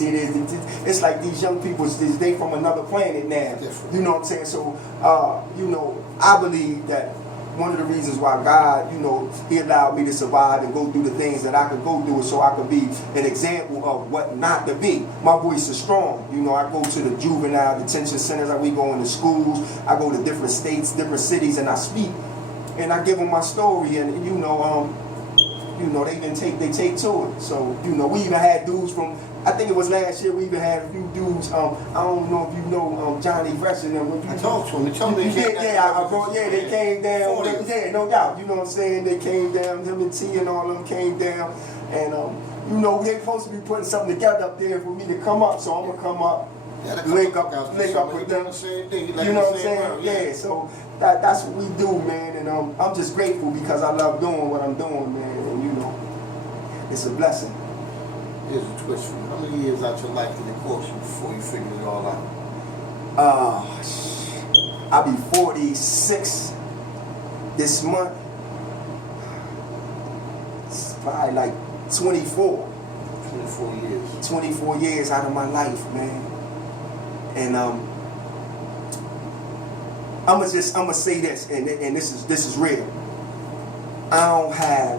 crazy it is. It's like these young people, they from another planet now. Different. You know what I'm saying? So, you know, I believe that one of the reasons why God, you know, He allowed me to survive and go through the things that I could go through so I could be an example of what not to be. My voice is strong. You know, I go to the juvenile detention centers, we go into schools, I go to different states, different cities, and I speak. And I give them my story, and you know, they take to it. So, you know, we even had dudes from, I think it was last year, we even had a few dudes, I don't know if you know Johnny Fresh and them. I talked to him. They told me they came down. They came down. Yeah, no doubt. You know what I'm saying? They came down, him and T and all of them came down. And, you know, they're supposed to be putting something together up there for me to come up, so I'm going to come up. Link up with them. You know what I'm saying? Yeah, so that's what we do, man. And I'm just grateful because I love doing what I'm doing, man. And you know, it's a blessing. Here's a twist for you. How many years out your life did it cost you before you figured it all out? I'll be 46 this month. It's probably like 24. 24 years. 24 years out of my life, man. And I'ma say this, and this is real. I don't have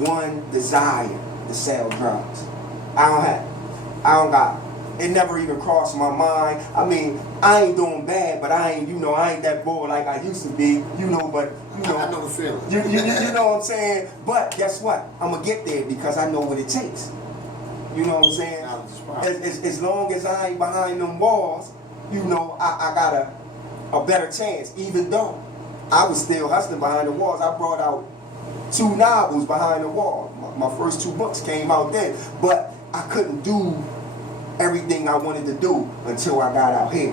one desire to sell drugs. I don't got it. Never even crossed my mind. I mean, I ain't doing bad, but I ain't that bored like I used to be, you know, but you know, I know the feeling. You know what I'm saying? But guess what? I'm gonna get there because I know what it takes. You know what I'm saying? As long as I ain't behind them walls, you know, I got a better chance. Even though I was still hustling behind the walls. I brought out 2 novels behind the wall. My first 2 books came out then. But I couldn't do everything I wanted to do until I got out here.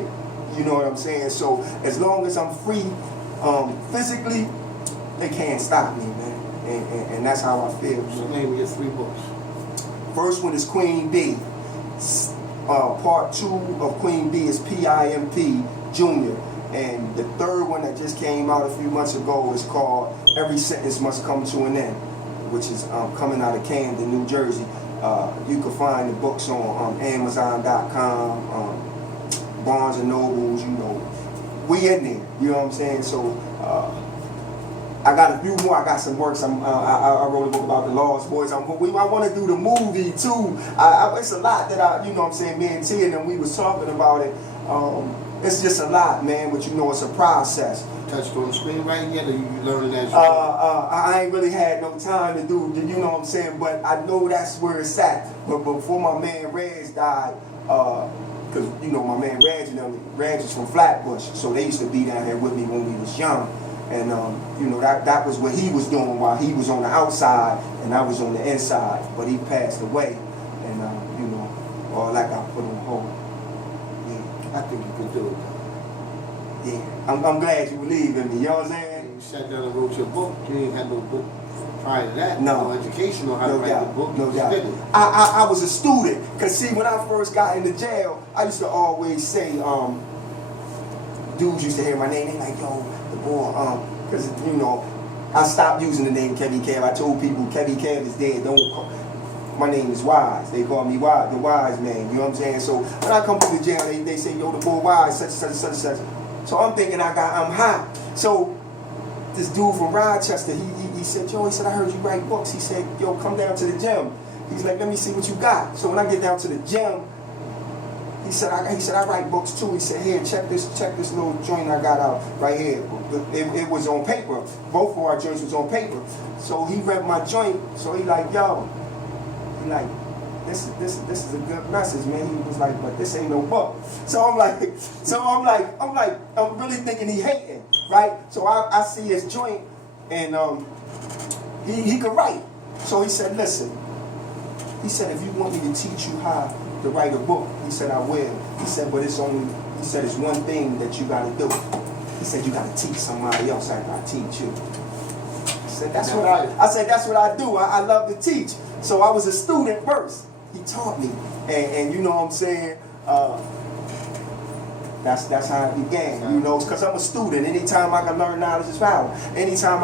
You know what I'm saying? So as long as I'm free physically, they can't stop me, man. And that's how I feel. What's the name of your 3 books? First one is Queen B. Part 2 of Queen B is PIMP Junior. And the 3rd one that just came out a few months ago is called Every Sentence Must Come to an End, which is coming out of Camden, New Jersey. You can find the books on Amazon.com, Barnes and Nobles, you know. We in there, you know what I'm saying? So I got a few more. I got some works. I wrote a book about the Lost Boys. I want to do the movie too. It's a lot that you know what I'm saying, me and T and them, we was talking about it. It's just a lot, man, but you know it's a process. Touched on the screenwriting yet, or you learning as you I ain't really had no time to do, you know what I'm saying, but I know that's where it's at. But before my man Reg died, because you know my man Reg is from Flatbush, so they used to be down here with me when we was young. And you know, that was what he was doing while he was on the outside and I was on the inside. But he passed away, and you know, all that got put on hold. I think you could do it. Yeah, I'm glad you believe in me. You know what I'm saying? You sat down and wrote your book. You ain't had no book prior to that. No education on how to write the book. No doubt. I was a student. Cause see, when I first got into jail, I used to always say, dudes used to hear my name. They like, yo, the boy, cause you know, I stopped using the name Kevin Kev. I told people Kevin Kev is dead. Don't call. My name is Wise. They call me Wise, the Wise Man. You know what I'm saying? So when I come to the jail, they say, yo, the boy Wise, such. So I'm thinking I'm hot. So this dude from Rochester, he said, yo, I heard you write books. He said, yo, come down to the gym. He's like, let me see what you got. So when I get down to the gym, he said, I write books too. He said, here, check this little joint I got out right here. It was on paper. Both of our joints was on paper. So he read my joint. So he like, yo, this is a good message, man. He was like, but this ain't no book. So I'm really thinking he hating, right? So I see his joint, and he could write. So he said, listen. He said, if you want me to teach you how to write a book, he said, I will. He said, but it's one thing that you got to do. He said, you got to teach somebody else after I teach you. I said, that's what I do. I love to teach. So I was a student first. He taught me, and you know what I'm saying. That's how it began. You know, because I'm a student. Anytime I can learn knowledge is power. Anytime